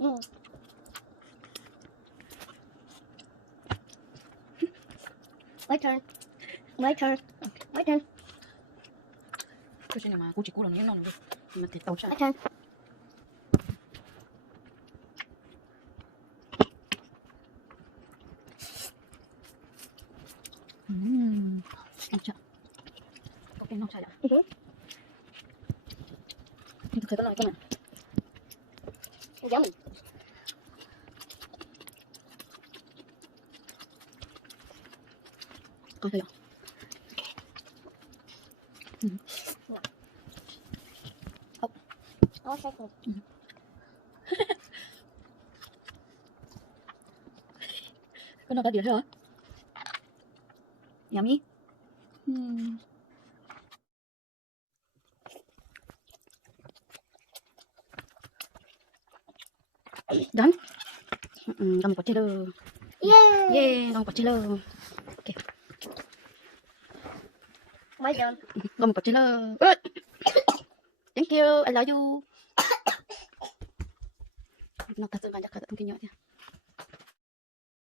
Mm. My turn. My turn. My turn. Kasi naman, kuchi-kulo niya na. Matitaw siya. My turn. Siya. Okay na siya. Mhm. Ito ka na. Yummy. Kaya. I'll check it. Kenapa dia ya? Yummy. Dan? Kamu kecil lo. Yay! Yeay, kamu kecil lo. Okay. My turn. Kamu kecil lo. Thank you. I love you. Nakasal banyak kata mungkin ya.